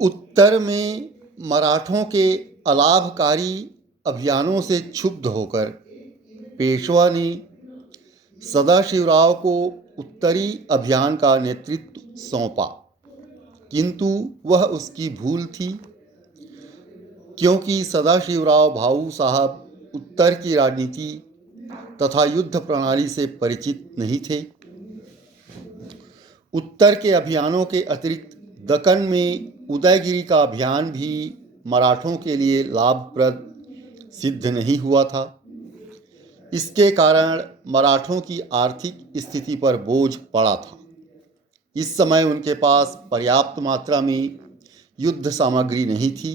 उत्तर में मराठों के अलाभकारी अभियानों से क्षुब्ध होकर पेशवा ने सदाशिवराव को उत्तरी अभियान का नेतृत्व सौंपा, किंतु वह उसकी भूल थी, क्योंकि सदाशिवराव भाऊ साहब उत्तर की राजनीति तथा युद्ध प्रणाली से परिचित नहीं थे। उत्तर के अभियानों के अतिरिक्त दक्कन में उदयगिरी का अभियान भी मराठों के लिए लाभप्रद सिद्ध नहीं हुआ था। इसके कारण मराठों की आर्थिक स्थिति पर बोझ पड़ा था। इस समय उनके पास पर्याप्त मात्रा में युद्ध सामग्री नहीं थी।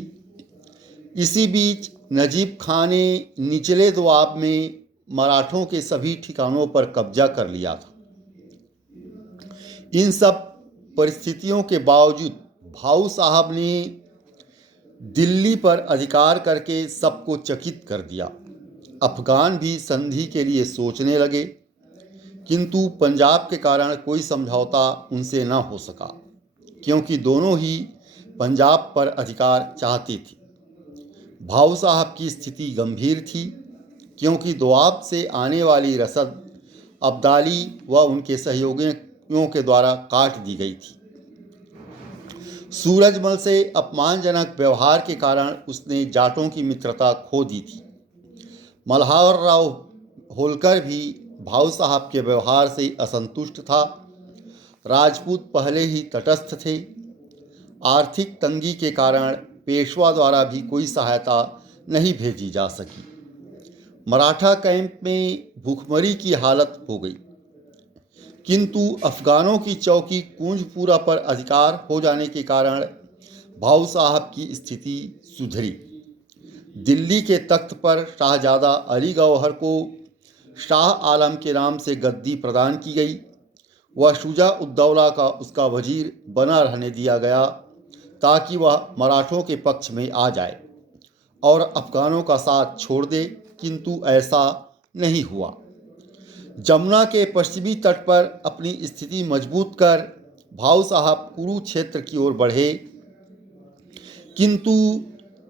इसी बीच नजीब खां ने निचले दोआब में मराठों के सभी ठिकानों पर कब्जा कर लिया था। इन सब परिस्थितियों के बावजूद भाऊ साहब ने दिल्ली पर अधिकार करके सबको चकित कर दिया। अफगान भी संधि के लिए सोचने लगे, किंतु पंजाब के कारण कोई समझौता उनसे न हो सका, क्योंकि दोनों ही पंजाब पर अधिकार चाहते थे। भाऊ साहब की स्थिति गंभीर थी, क्योंकि दोआब से आने वाली रसद अब्दाली व उनके सहयोगियों के द्वारा काट दी गई थी। सूरजमल से अपमानजनक व्यवहार के कारण उसने जाटों की मित्रता खो दी थी। मल्हार राव होलकर भी भाऊ साहब के व्यवहार से असंतुष्ट था। राजपूत पहले ही तटस्थ थे। आर्थिक तंगी के कारण पेशवा द्वारा भी कोई सहायता नहीं भेजी जा सकी। मराठा कैंप में भूखमरी की हालत हो गई, किंतु अफगानों की चौकी कूंजपुरा पर अधिकार हो जाने के कारण भाऊ साहब की स्थिति सुधरी। दिल्ली के तख्त पर शाहजादा अली गौहर को शाह आलम के नाम से गद्दी प्रदान की गई। वह शुजा उद्दौला का उसका वजीर बना रहने दिया गया, ताकि वह मराठों के पक्ष में आ जाए और अफगानों का साथ छोड़ दे, किंतु ऐसा नहीं हुआ। जमुना के पश्चिमी तट पर अपनी स्थिति मजबूत कर भाऊ साहब कुरुक्षेत्र की ओर बढ़े, किंतु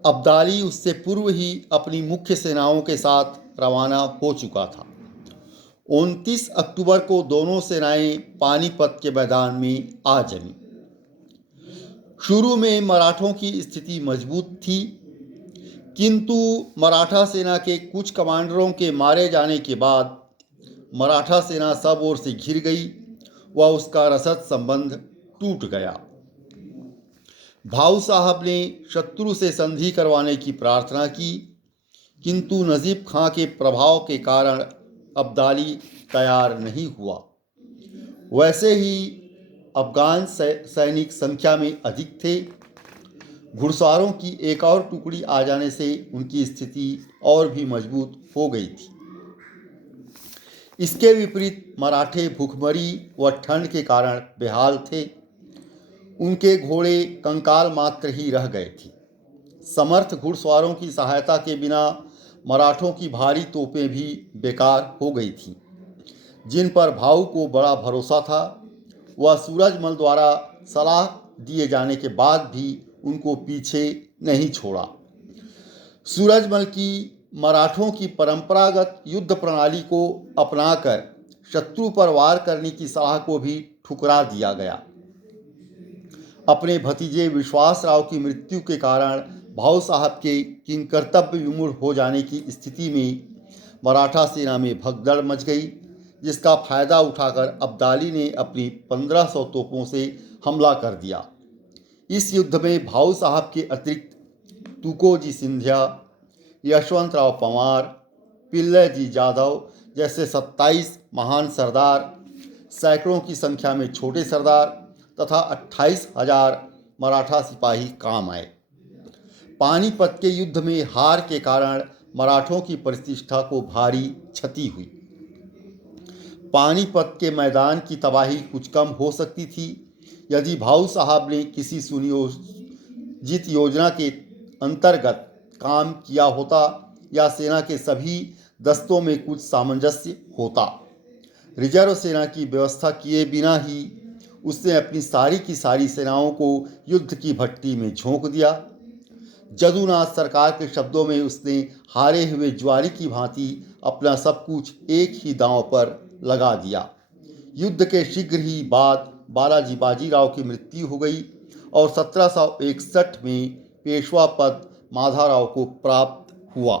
अब्दाली उससे पूर्व ही अपनी मुख्य सेनाओं के साथ रवाना हो चुका था। 29 अक्टूबर को दोनों सेनाएं पानीपत के मैदान में आ जमी। शुरू में मराठों की स्थिति मजबूत थी, किंतु मराठा सेना के कुछ कमांडरों के मारे जाने के बाद मराठा सेना सब ओर से घिर गई व उसका रसद संबंध टूट गया। भाऊ साहब ने शत्रु से संधि करवाने की प्रार्थना की, किंतु नजीब खां के प्रभाव के कारण अब्दाली तैयार नहीं हुआ। वैसे ही अफगान सैनिक संख्या में अधिक थे। घुड़सवारों की एक और टुकड़ी आ जाने से उनकी स्थिति और भी मजबूत हो गई थी। इसके विपरीत मराठे भूखमरी व ठंड के कारण बेहाल थे। उनके घोड़े कंकाल मात्र ही रह गए थे। समर्थ घुड़सवारों की सहायता के बिना मराठों की भारी तोपें भी बेकार हो गई थीं, जिन पर भाऊ को बड़ा भरोसा था। वह सूरजमल द्वारा सलाह दिए जाने के बाद भी उनको पीछे नहीं छोड़ा। सूरजमल की मराठों की परंपरागत युद्ध प्रणाली को अपनाकर शत्रु पर वार करने की सलाह को भी ठुकरा दिया गया। अपने भतीजे विश्वासराव की मृत्यु के कारण भाऊ साहब के किंकर्तव्य विमूढ़ हो जाने की स्थिति में मराठा सेना में भगदड़ मच गई, जिसका फायदा उठाकर अब्दाली ने अपनी 1500 तोपों से हमला कर दिया। इस युद्ध में भाऊ साहब के अतिरिक्त तुकोजी सिंधिया, यशवंतराव पवार, पिल्लय जी जाधव जैसे 27 महान सरदार, सैकड़ों की संख्या में छोटे सरदार तथा 28,000 मराठा सिपाही काम आए। पानीपत के युद्ध में हार के कारण मराठों की प्रतिष्ठा को भारी क्षति हुई। पानीपत के मैदान की तबाही कुछ कम हो सकती थी यदि भाऊ साहब ने किसी सुनियोजित योजना के अंतर्गत काम किया होता या सेना के सभी दस्तों में कुछ सामंजस्य होता। रिजर्व सेना की व्यवस्था किए बिना ही उसने अपनी सारी की सारी सेनाओं को युद्ध की भट्टी में झोंक दिया। जदुनाथ सरकार के शब्दों में उसने हारे हुए ज्वारी की भांति अपना सब कुछ एक ही दांव पर लगा दिया। युद्ध के शीघ्र ही बाद बालाजी बाजीराव की मृत्यु हो गई और 1761 में पेशवा पद माधवराव को प्राप्त हुआ।